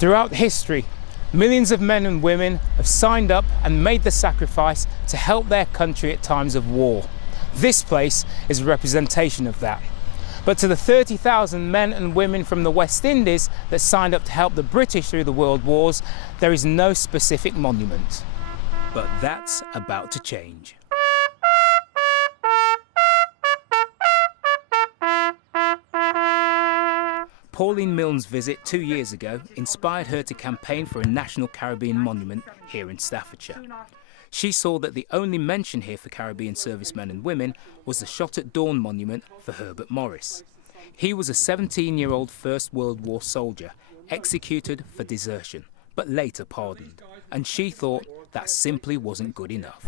Throughout history, millions of men and women have signed up and made the sacrifice to help their country at times of war. This place is a representation of that. But to the 30,000 men and women from the West Indies that signed up to help the British through the World Wars, there is no specific monument. But that's about to change. Pauline Milne's visit 2 years ago inspired her to campaign for a national Caribbean monument here in Staffordshire. She saw that the only mention here for Caribbean servicemen and women was the Shot at Dawn monument for Herbert Morris. He was a 17-year-old First World War soldier, executed for desertion, but later pardoned. And she thought that simply wasn't good enough.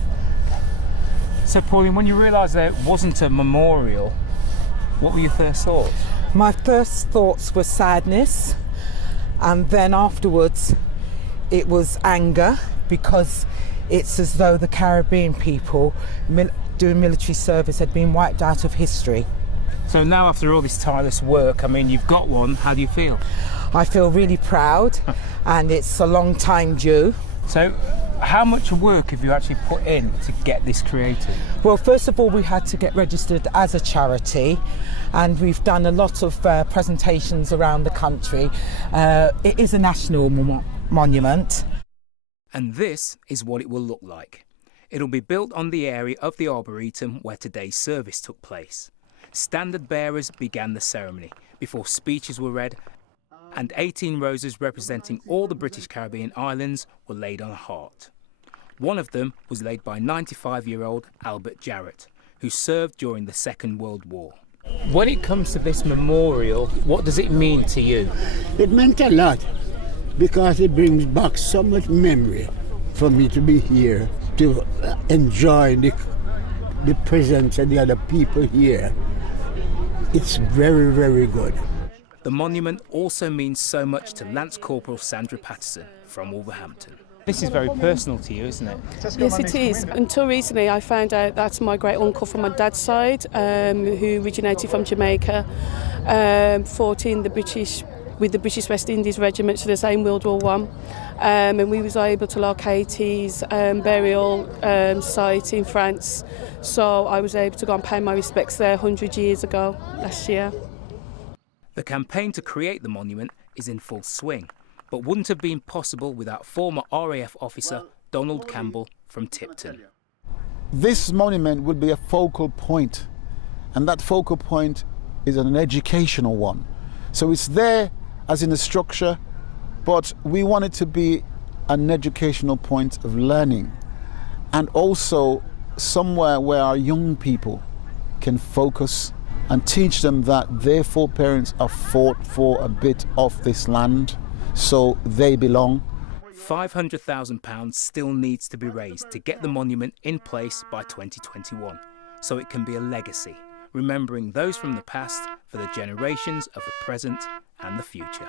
So Pauline, when you realised there wasn't a memorial, what were your first thoughts? My first thoughts were sadness, and then afterwards it was anger, because it's as though the Caribbean people doing military service had been wiped out of history. So now, after all this tireless work, I mean, you've got one, how do you feel? I feel really proud, and it's a long time due. So how much work have you actually put in to get this created? Well, first of all, we had to get registered as a charity, and we've done a lot of presentations around the country. It is a national monument. And this is what it will look like. It'll be built on the area of the Arboretum where today's service took place. Standard bearers began the ceremony before speeches were read, and 18 roses representing all the British Caribbean islands were laid on a heart. One of them was laid by 95-year-old Albert Jarrett, who served during the Second World War. When it comes to this memorial, what does it mean to you? It meant a lot, because it brings back so much memory for me to be here, to enjoy the presence of the other people here. It's very, very good. The monument also means so much to Lance Corporal Sandra Patterson from Wolverhampton. This is very personal to you, isn't it? Yes, it is. Until recently, I found out that's my great uncle from my dad's side, who originated from Jamaica, fought in with the British West Indies Regiment to the same World War One, and we was able to locate his burial site in France. So I was able to go and pay my respects there 100 years ago, last year. The campaign to create the monument is in full swing, but wouldn't have been possible without former RAF officer Donald Campbell from Tipton. This monument would be a focal point, and that focal point is an educational one. So it's there as in a structure, but we want it to be an educational point of learning, and also somewhere where our young people can focus and teach them that their foreparents have fought for a bit of this land, so they belong. £500,000 still needs to be raised to get the monument in place by 2021, so it can be a legacy, remembering those from the past for the generations of the present and the future.